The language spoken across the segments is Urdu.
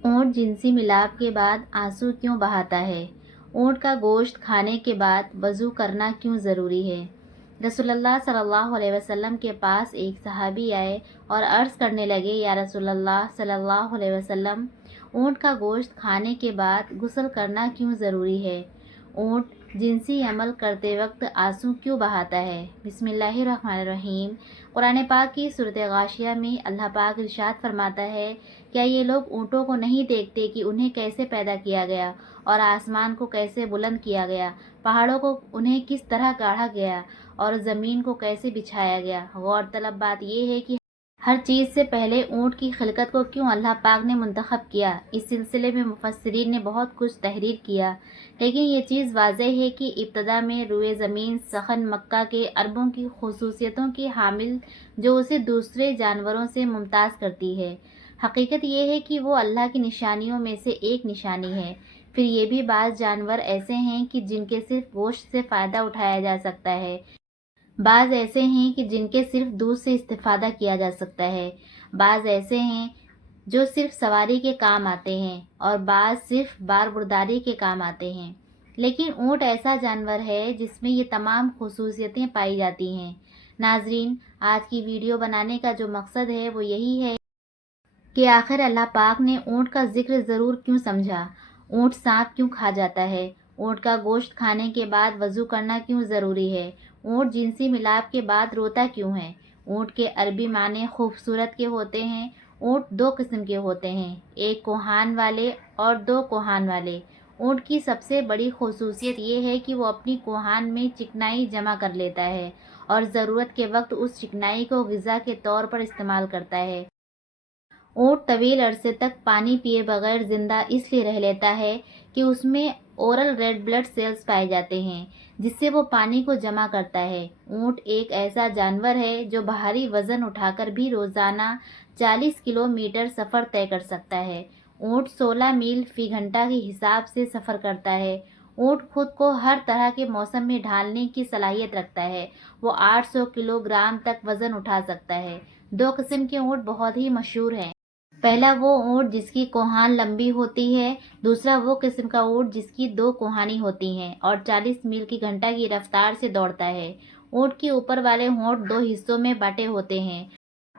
اونٹ جنسی ملاپ کے بعد آنسو کیوں بہاتا ہے؟ اونٹ کا گوشت کھانے کے بعد وضو کرنا کیوں ضروری ہے؟ رسول اللہ صلی اللہ علیہ وسلم کے پاس ایک صحابی آئے اور عرض کرنے لگے، یا رسول اللہ صلی اللہ علیہ وسلم، اونٹ کا گوشت کھانے کے بعد غسل کرنا کیوں ضروری ہے؟ اونٹ جنسی عمل کرتے وقت آنسو کیوں بہاتا ہے؟ بسم اللہ الرحمن الرحیم۔ قرآن پاک کی سورۃ غاشیہ میں اللہ پاک ارشاد فرماتا ہے، کیا یہ لوگ اونٹوں کو نہیں دیکھتے کہ انہیں کیسے پیدا کیا گیا اور آسمان کو کیسے بلند کیا گیا، پہاڑوں کو انہیں کس طرح گاڑا گیا اور زمین کو کیسے بچھایا گیا؟ غور طلب بات یہ ہے کہ ہر چیز سے پہلے اونٹ کی خلقت کو کیوں اللہ پاک نے منتخب کیا؟ اس سلسلے میں مفسرین نے بہت کچھ تحریر کیا، لیکن یہ چیز واضح ہے کہ ابتدا میں روئے زمین سخن مکہ کے عربوں کی خصوصیتوں کی حامل جو اسے دوسرے جانوروں سے ممتاز کرتی ہے۔ حقیقت یہ ہے کہ وہ اللہ کی نشانیوں میں سے ایک نشانی ہے۔ پھر یہ بھی بعض جانور ایسے ہیں کہ جن کے صرف گوشت سے فائدہ اٹھایا جا سکتا ہے، بعض ایسے ہیں کہ جن کے صرف دودھ سے استفادہ کیا جا سکتا ہے، بعض ایسے ہیں جو صرف سواری کے کام آتے ہیں اور بعض صرف بار برداری کے کام آتے ہیں۔ لیکن اونٹ ایسا جانور ہے جس میں یہ تمام خصوصیتیں پائی جاتی ہیں۔ ناظرین، آج کی ویڈیو بنانے کا جو مقصد ہے وہ یہی ہے کہ آخر اللہ پاک نے اونٹ کا ذکر ضرور کیوں سمجھا؟ اونٹ سانپ کیوں کھا جاتا ہے؟ اونٹ کا گوشت کھانے کے بعد وضو کرنا کیوں ضروری ہے؟ اونٹ جنسی ملاپ کے بعد روتا کیوں ہے؟ اونٹ کے عربی معنی خوبصورت کے ہوتے ہیں۔ اونٹ دو قسم کے ہوتے ہیں، ایک کوہان والے اور دو کوہان والے۔ اونٹ کی سب سے بڑی خصوصیت یہ ہے کہ وہ اپنی کوہان میں چکنائی جمع کر لیتا ہے اور ضرورت کے وقت اس چکنائی کو غذا کے طور پر استعمال کرتا ہے۔ اونٹ طویل عرصے تک پانی پیے بغیر زندہ اس لیے رہ لیتا ہے کہ اس میں اورل ریڈ بلڈ سیلز پائے جاتے ہیں جس سے وہ پانی کو جمع کرتا ہے۔ اونٹ ایک ایسا جانور ہے جو بھاری وزن اٹھا کر بھی روزانہ 40 کلومیٹر سفر طے کر سکتا ہے۔ اونٹ 16 میل فی گھنٹہ کے حساب سے سفر کرتا ہے۔ اونٹ خود کو ہر طرح کے موسم میں ڈھالنے کی صلاحیت رکھتا ہے۔ وہ 800 کلو گرام تک وزن اٹھا سکتا ہے۔ دو قسم کے اونٹ بہت ہی مشہور ہیں۔ پہلا وہ اونٹ جس کی کوہان لمبی ہوتی ہے، دوسرا وہ قسم کا اونٹ جس کی دو کوہانی ہوتی ہیں اور 40 میل کی گھنٹہ کی رفتار سے دوڑتا ہے۔ اونٹ کے اوپر والے ہونٹ دو حصوں میں بٹے ہوتے ہیں۔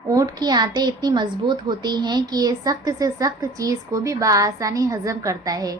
اونٹ کی آنتیں اتنی مضبوط ہوتی ہیں کہ یہ سخت سے سخت چیز کو بھی بآسانی ہضم کرتا ہے۔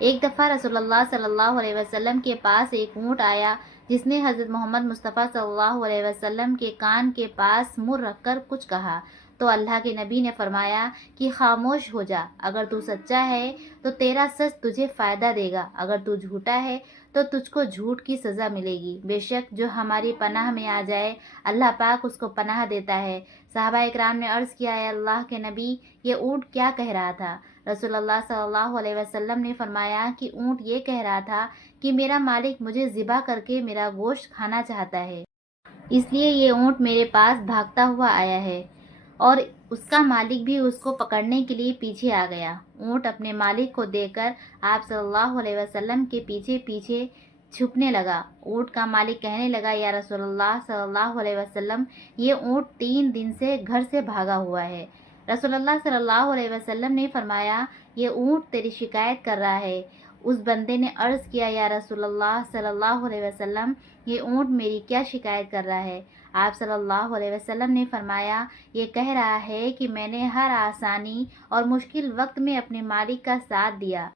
ایک دفعہ رسول اللہ صلی اللہ علیہ وسلم کے پاس ایک اونٹ آیا جس نے حضرت محمد مصطفیٰ صلی اللہ علیہ وسلم کے کان کے پاس منہ رکھ کر کچھ کہا تو اللہ کے نبی نے فرمایا کہ خاموش ہو جا، اگر تو سچا ہے تو تیرا سچ تجھے فائدہ دے گا، اگر تو جھوٹا ہے تو تجھ کو جھوٹ کی سزا ملے گی۔ بے شک جو ہماری پناہ میں آ جائے اللہ پاک اس کو پناہ دیتا ہے۔ صحابہ اکرام نے عرض کیا، اے اللہ کے نبی، یہ اونٹ کیا کہہ رہا تھا؟ رسول اللہ صلی اللہ علیہ وسلم نے فرمایا کہ اونٹ یہ کہہ رہا تھا کہ میرا مالک مجھے ذبح کر کے میرا گوشت کھانا چاہتا ہے، اس لیے یہ اونٹ میرے پاس بھاگتا ہوا آیا ہے اور اس کا مالک بھی اس کو پکڑنے کے لیے پیچھے آ گیا۔ اونٹ اپنے مالک کو دیکھ کر آپ صلی اللہ علیہ وسلم کے پیچھے پیچھے چھپنے لگا۔ اونٹ کا مالک کہنے لگا، یا رسول اللہ صلی اللہ علیہ وسلم، یہ اونٹ 3 دن سے گھر سے بھاگا ہوا ہے۔ رسول اللہ صلی اللہ علیہ وسلم نے فرمایا، یہ اونٹ تیری شکایت کر رہا ہے۔ اس بندے نے عرض کیا، یا رسول اللہ صلی اللہ علیہ وسلم، یہ اونٹ میری کیا شکایت کر رہا ہے؟ آپ صلی اللہ علیہ وسلم نے فرمایا، یہ کہہ رہا ہے کہ میں نے ہر آسانی اور مشکل وقت میں اپنے مالک کا ساتھ دیا،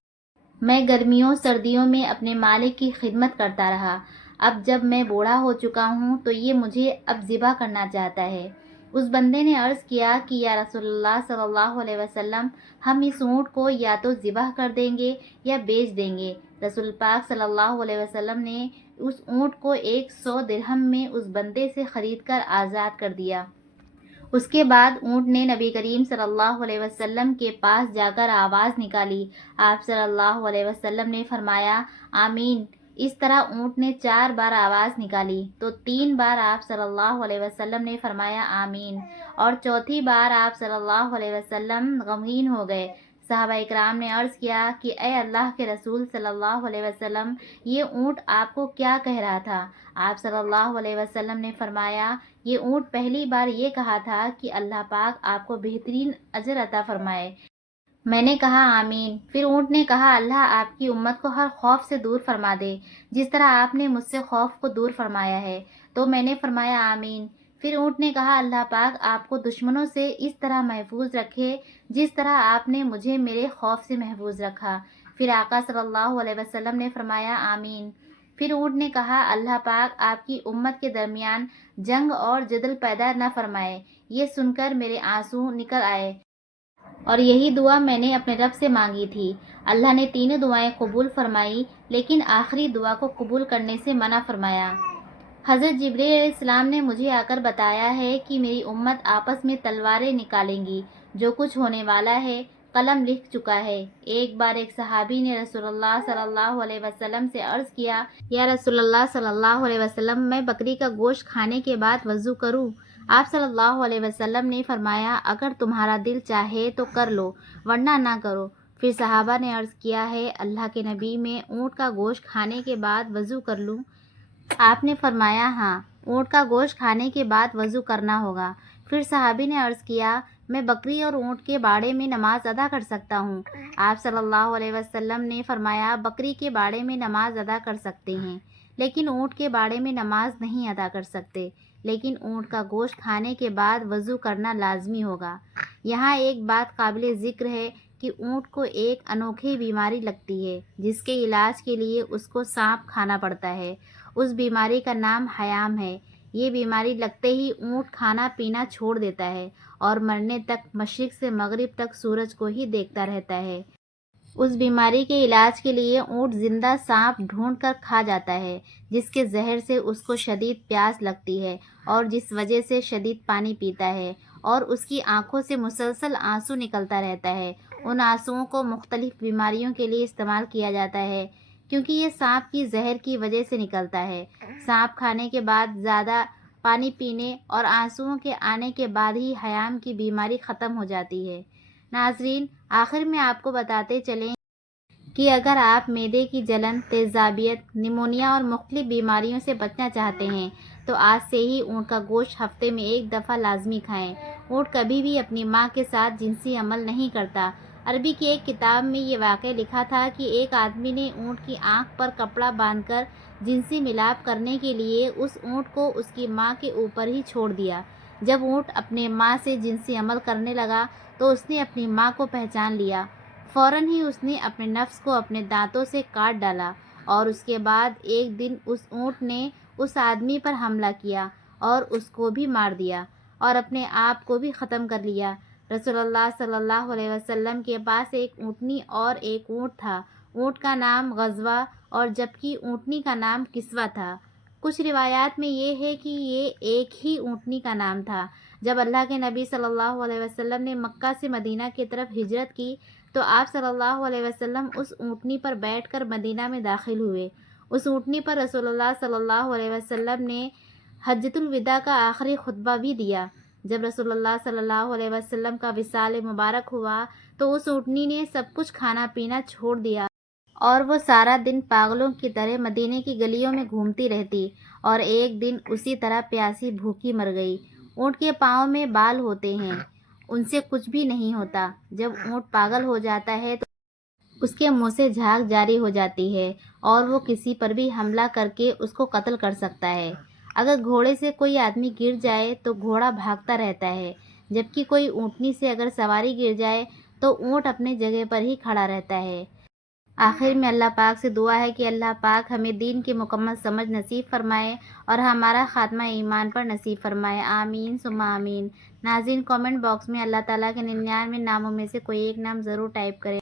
میں گرمیوں سردیوں میں اپنے مالک کی خدمت کرتا رہا، اب جب میں بوڑھا ہو چکا ہوں تو یہ مجھے اب ذبح کرنا چاہتا ہے۔ اس بندے نے عرض کیا کہ یا رسول اللہ صلی اللہ علیہ وسلم، ہم اس اونٹ کو یا تو ذبح کر دیں گے یا بیچ دیں گے۔ رسول پاک صلی اللہ علیہ وسلم نے اس اونٹ کو 100 درہم میں اس بندے سے خرید کر آزاد کر دیا۔ اس کے بعد اونٹ نے نبی کریم صلی اللہ علیہ وسلم کے پاس جا کر آواز نکالی۔ آپ صلی اللہ علیہ وسلم نے فرمایا، آمین۔ اس طرح اونٹ نے 4 بار آواز نکالی تو 3 بار آپ صلی اللہ علیہ وسلم نے فرمایا آمین، اور چوتھی بار آپ صلی اللہ علیہ وسلم غمگین ہو گئے۔ صحابہ اکرام نے عرض کیا کہ اے اللہ کے رسول صلی اللہ علیہ وسلم، یہ اونٹ آپ کو کیا کہہ رہا تھا؟ آپ صلی اللہ علیہ وسلم نے فرمایا، یہ اونٹ پہلی بار یہ کہا تھا کہ اللہ پاک آپ کو بہترین اجر عطا فرمائے، میں نے کہا آمین۔ پھر اونٹ نے کہا اللہ آپ کی امت کو ہر خوف سے دور فرما دے جس طرح آپ نے مجھ سے خوف کو دور فرمایا ہے۔ تو میں نے فرمایا آمین۔ پھر اونٹ نے کہا اللہ پاک آپ کو دشمنوں سے اس طرح محفوظ رکھے جس طرح آپ نے مجھے میرے خوف سے محفوظ رکھا۔ پھر آقا صلی اللہ علیہ وسلم نے فرمایا آمین۔ پھر اونٹ نے کہا اللہ پاک آپ کی امت کے درمیان جنگ اور جدل پیدا نہ فرمائے۔ یہ سن کر میرے آنسو نکل آئے اور یہی دعا میں نے اپنے رب سے مانگی تھی۔ اللہ نے تینوں دعائیں قبول فرمائی لیکن آخری دعا کو قبول کرنے سے منع فرمایا۔ حضرت جبریل علیہ السلام نے مجھے آ کر بتایا ہے کہ میری امت آپس میں تلواریں نکالیں گی، جو کچھ ہونے والا ہے قلم لکھ چکا ہے۔ ایک بار ایک صحابی نے رسول اللہ صلی اللہ علیہ وسلم سے عرض کیا یا رسول اللہ صلی اللہ علیہ وسلم میں بکری کا گوشت کھانے کے بعد وضو کروں؟ آپ صلی اللہ علیہ وسلم نے فرمایا اگر تمہارا دل چاہے تو کر لو ورنہ نہ کرو۔ پھر صحابہ نے عرض کیا ہے اللہ کے نبی میں اونٹ کا گوشت کھانے کے بعد وضو کر لوں؟ آپ نے فرمایا ہاں، اونٹ کا گوشت کھانے کے بعد وضو کرنا ہوگا۔ پھر صحابی نے عرض کیا میں بکری اور اونٹ کے باڑے میں نماز ادا کر سکتا ہوں؟ آپ صلی اللہ علیہ وسلم نے فرمایا بکری کے باڑے میں نماز ادا کر سکتے ہیں لیکن اونٹ کے باڑے میں نماز نہیں ادا کر سکتے، لیکن اونٹ کا گوشت کھانے کے بعد وضو کرنا لازمی ہوگا۔ یہاں ایک بات قابل ذکر ہے کہ اونٹ کو ایک انوکھی بیماری لگتی ہے جس کے علاج کے لیے اس کو سانپ کھانا پڑتا ہے۔ اس بیماری کا نام حیام ہے۔ یہ بیماری لگتے ہی اونٹ کھانا پینا چھوڑ دیتا ہے اور مرنے تک مشرق سے مغرب تک سورج کو ہی دیکھتا رہتا ہے۔ اس بیماری کے علاج کے لیے اونٹ زندہ سانپ ڈھونڈ کر کھا جاتا ہے جس کے زہر سے اس کو شدید پیاس لگتی ہے اور جس وجہ سے شدید پانی پیتا ہے اور اس کی آنکھوں سے مسلسل آنسو نکلتا رہتا ہے۔ ان آنسوؤں کو مختلف بیماریوں کے لیے استعمال کیا جاتا ہے کیونکہ یہ سانپ کی زہر کی وجہ سے نکلتا ہے۔ سانپ کھانے کے بعد زیادہ پانی پینے اور آنسوؤں کے آنے کے بعد ہی حیام کی بیماری ختم ہو جاتی ہے۔ ناظرین، آخر میں آپ کو بتاتے چلیں کہ اگر آپ معدے کی جلن، تیزابیت، نمونیا اور مختلف بیماریوں سے بچنا چاہتے ہیں تو آج سے ہی اونٹ کا گوشت ہفتے میں ایک دفعہ لازمی کھائیں۔ اونٹ کبھی بھی اپنی ماں کے ساتھ جنسی عمل نہیں کرتا۔ عربی کی ایک کتاب میں یہ واقعہ لکھا تھا کہ ایک آدمی نے اونٹ کی آنکھ پر کپڑا باندھ کر جنسی ملاپ کرنے کے لیے اس اونٹ کو اس کی ماں کے اوپر ہی چھوڑ دیا۔ جب اونٹ اپنے ماں سے جنسی عمل کرنے لگا تو اس نے اپنی ماں کو پہچان لیا۔ فوراً ہی اس نے اپنے نفس کو اپنے دانتوں سے کاٹ ڈالا اور اس کے بعد ایک دن اس اونٹ نے اس آدمی پر حملہ کیا اور اس کو بھی مار دیا اور اپنے آپ کو بھی ختم کر لیا۔ رسول اللہ صلی اللہ علیہ وسلم کے پاس ایک اونٹنی اور ایک اونٹ تھا۔ اونٹ کا نام غزوہ اور جبکہ اونٹنی کا نام کسوہ تھا۔ کچھ روایات میں یہ ہے کہ یہ ایک ہی اونٹنی کا نام تھا۔ جب اللہ کے نبی صلی اللہ علیہ وسلم نے مکہ سے مدینہ کی طرف ہجرت کی تو آپ صلی اللہ علیہ وسلم اس اونٹنی پر بیٹھ کر مدینہ میں داخل ہوئے۔ اس اونٹنی پر رسول اللہ صلی اللہ علیہ وسلم نے حجۃ الوداع کا آخری خطبہ بھی دیا۔ جب رسول اللہ صلی اللہ علیہ وسلم کا وصال مبارک ہوا تو اس اونٹنی نے سب کچھ کھانا پینا چھوڑ دیا اور وہ سارا دن پاگلوں کی طرح مدینے کی گلیوں میں گھومتی رہتی اور ایک دن اسی طرح پیاسی بھوکی مر گئی۔ اونٹ کے پاؤں میں بال ہوتے ہیں، ان سے کچھ بھی نہیں ہوتا۔ جب اونٹ پاگل ہو جاتا ہے تو اس کے منہ سے جھاگ جاری ہو جاتی ہے اور وہ کسی پر بھی حملہ کر کے اس کو قتل کر سکتا ہے۔ اگر گھوڑے سے کوئی آدمی گر جائے تو گھوڑا بھاگتا رہتا ہے، جبکہ کوئی اونٹنی سے اگر سواری گر جائے تو اونٹ اپنے جگہ پر ہی کھڑا رہتا ہے۔ آخر میں اللہ پاک سے دعا ہے کہ اللہ پاک ہمیں دین کی مکمل سمجھ نصیب فرمائے اور ہمارا خاتمہ ایمان پر نصیب فرمائے، آمین ثم آمین۔ ناظرین، کامنٹ باکس میں اللہ تعالیٰ کے 99 ناموں میں سے کوئی ایک نام ضرور ٹائپ کریں۔